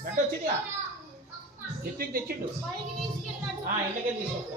గంట వచ్చిందిగా? తెచ్చిండు తెచ్చిండు? ఆ, తీసుకొస్తా.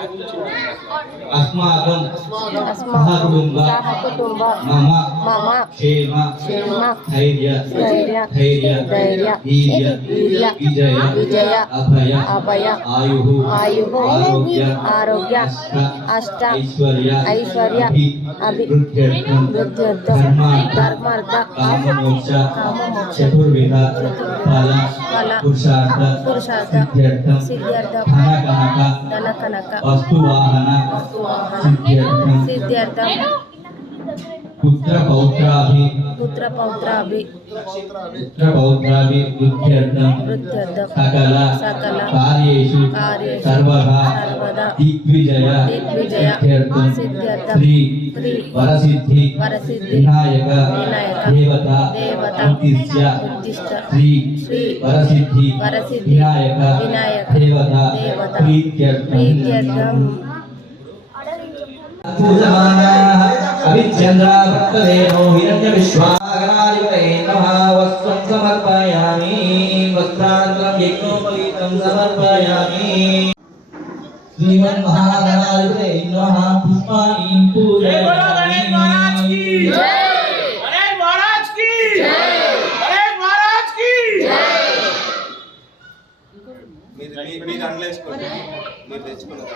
Asma Agon Asma. Kutumba Mama. Mama. Shema. Shema. Hayriya Hayriya Hayriya Hidya Hidya Hidya Hidya Asta. Aishwarya. Aishwarya. Abhi. Rudhyardham Dharma Dharma Kama Moksha Kama Moksha Chetur Pala Pala Wastu Wahana Sidiarta पुत्र पौत्राभि पुत्र पौत्राभि पुत्र पौत्राभि वृद्ध्यर्थं सकल सकल कार्येषु सर्वदा दिग्विजय सिद्ध्यर्थं श्री वरसिद्धि विनायक देवता उद्दिश्य श्री वरसिद्धि विनायक देवता प्रीत्यर्थं पूजमानाय पूजमानाः अभिचन्द्रा भक्तदेवो हिरण्यविश्वागणाधिपतये नमः वस्त्रं समर्पयामि वस्त्रान्तरं यज्ञोपवीतं समर्पयामि श्रीमन्महागणाधिपतये नमः पुष्पाणि जय बोलो गणेश महाराज की पूजयामि गणेश महाराज की गणेश महाराज की మీరు మీ- మీరు అందులో వేసుకోండి మీరు తెచ్చుకున్నారు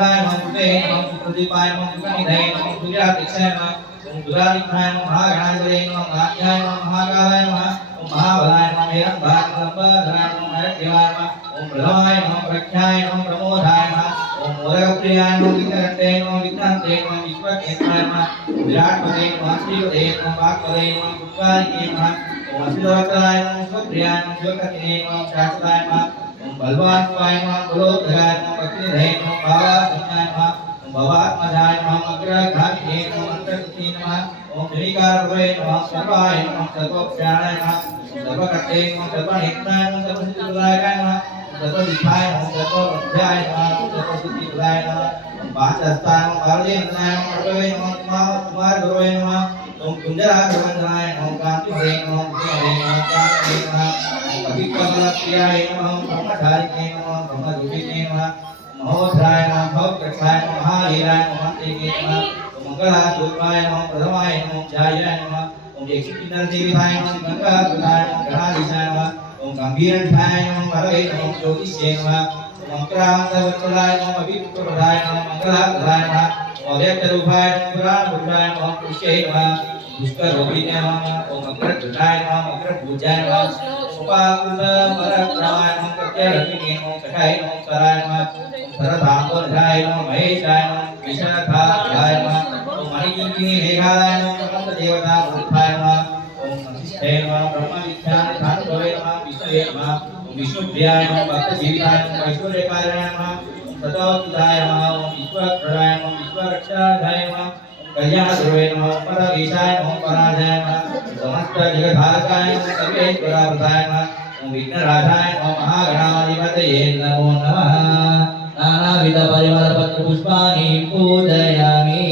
नमः ओम विमुखाय नमः विमुखे नमः सुप्रदीपाय नमः विघ्ननिधये नमः सूर्यादिक्षाय नमः ओम दुरादिक्षाय नमः महागणाधिपतये नमः महाज्ञाय नमः महाकालाय नमः ओम महाबलाय नमः हेरम्बाय नमः लम्बोदराय नमः हरदेवाय नमः ओम प्रथमाय नमः प्रख्याय नमः प्रमोदाय नमः ओम मोदकप्रियाय नमः विघ्नहर्ते नमः विघ्नान्ते नमः विश्वकेन्द्राय नमः विराट्पदे नमः श्रीपदे नमः वाक्पदे नमः दुर्गादिके नमः ओम असिलोकराय नमः शिवप्रियाय नमः शिवकर्णे नमः शाश्वताय नमः ओम बलवान्वाय नमः बलोधराय नमः भक्तिनिधये नमः भावात्मजाय नमः ओम भवात्मजाय नमः अग्रघातिने नमः अन्तर्गते नमः ओम जनिकारभवे नमः सर्वाय नमः सर्वोपचाराय नमः ओम सर्वकर्ते नमः सर्वनेत्राय नमः सर्वसिद्धिप्रदायकाय नमः ओम सर्वसिद्धाय नमः सर्वबुद्ध्याय नमः ओम सर्वसिद्धिप्रदाय नमः ओम पांचहस्ताय नमः पार्वतीनंदनाय नमः प्रभवे नमः कुमार कुमार गुरवे नमः ओम कुंजराग्रवंदनाय नमः कांतिभरे नमः कुमारे नमः कांतिभरे नमः ओम पतिकमलप्रियाय नमः ब्रह्मचारिणे नमः ब्रह्मरूपिणे नमः महोधराय नमः भवकृष्णाय नमः महावीराय नमः महादेवे नमः मंगलाचूर्णाय नमः प्रथमाय नमः ध्यायाय नमः ओम यक्षिकिन्नरदेवीहाय नमः गंगाधराय नमः गणाधीशाय नमः ओम गंभीरठाय नमः भरवे नमः ज्योतिष्ये नमः ओम नमः अभिपुत्रप्रदाय नमः मंगलाधराय नमः अव्यक्तरूपाय नमः पुराणपुरुषाय नमः पुष्ये नमः पुष्करोगिणे नमः ओम अग्रधृताय नमः अग्रपूजाय नमः उपाकृत परक्रमाय नमः प्रत्यरतिने नमः कटाय नमः कराय नमः सरधांगोधाय नमः महेशाय नमः विशाखाय नमः ओम मणिकिनी मेघाय नमः नमः देवता मूर्धाय नमः ओम वशिष्ठाय नमः ब्रह्म विद्यान धातवे नमः विष्णवे नमः ओम विष्णुप्रियाय नमः भक्त जीविताय नमः ऐश्वर्यकाय नमः ओम सदावताय नमः ओम ईश्वरप्रदाय नमः ईश्वरक्षाय नमः। कल्याण ध्रुवे नमः परवीशाय ओम पराजय नमः समस्त जगद्धारकाय पुरा सर्वेश्वरावताय नमः ओम विघ्नराजाय ओम महागणाधिपतये नमो नमः नानाविध परिमल पत्र पुष्पाणि पूजयामि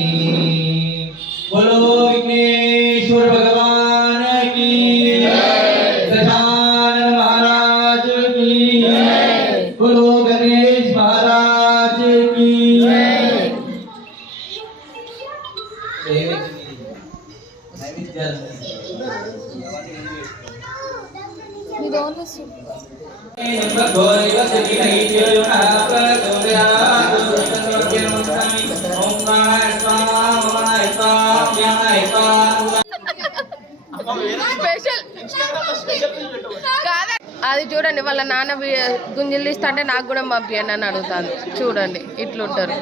అది చూడండి వాళ్ళ నాన్న గుంజలు తీస్తా అంటే నాకు కూడా పంపియండి అని అడుగుతాను చూడండి ఇట్లుంటారు.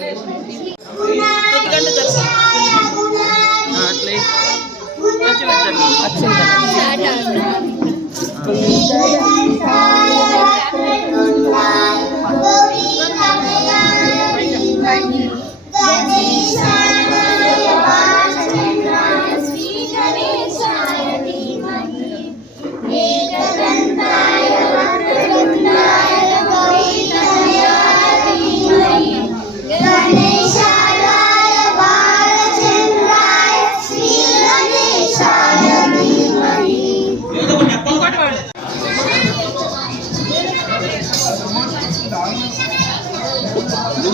Gracias.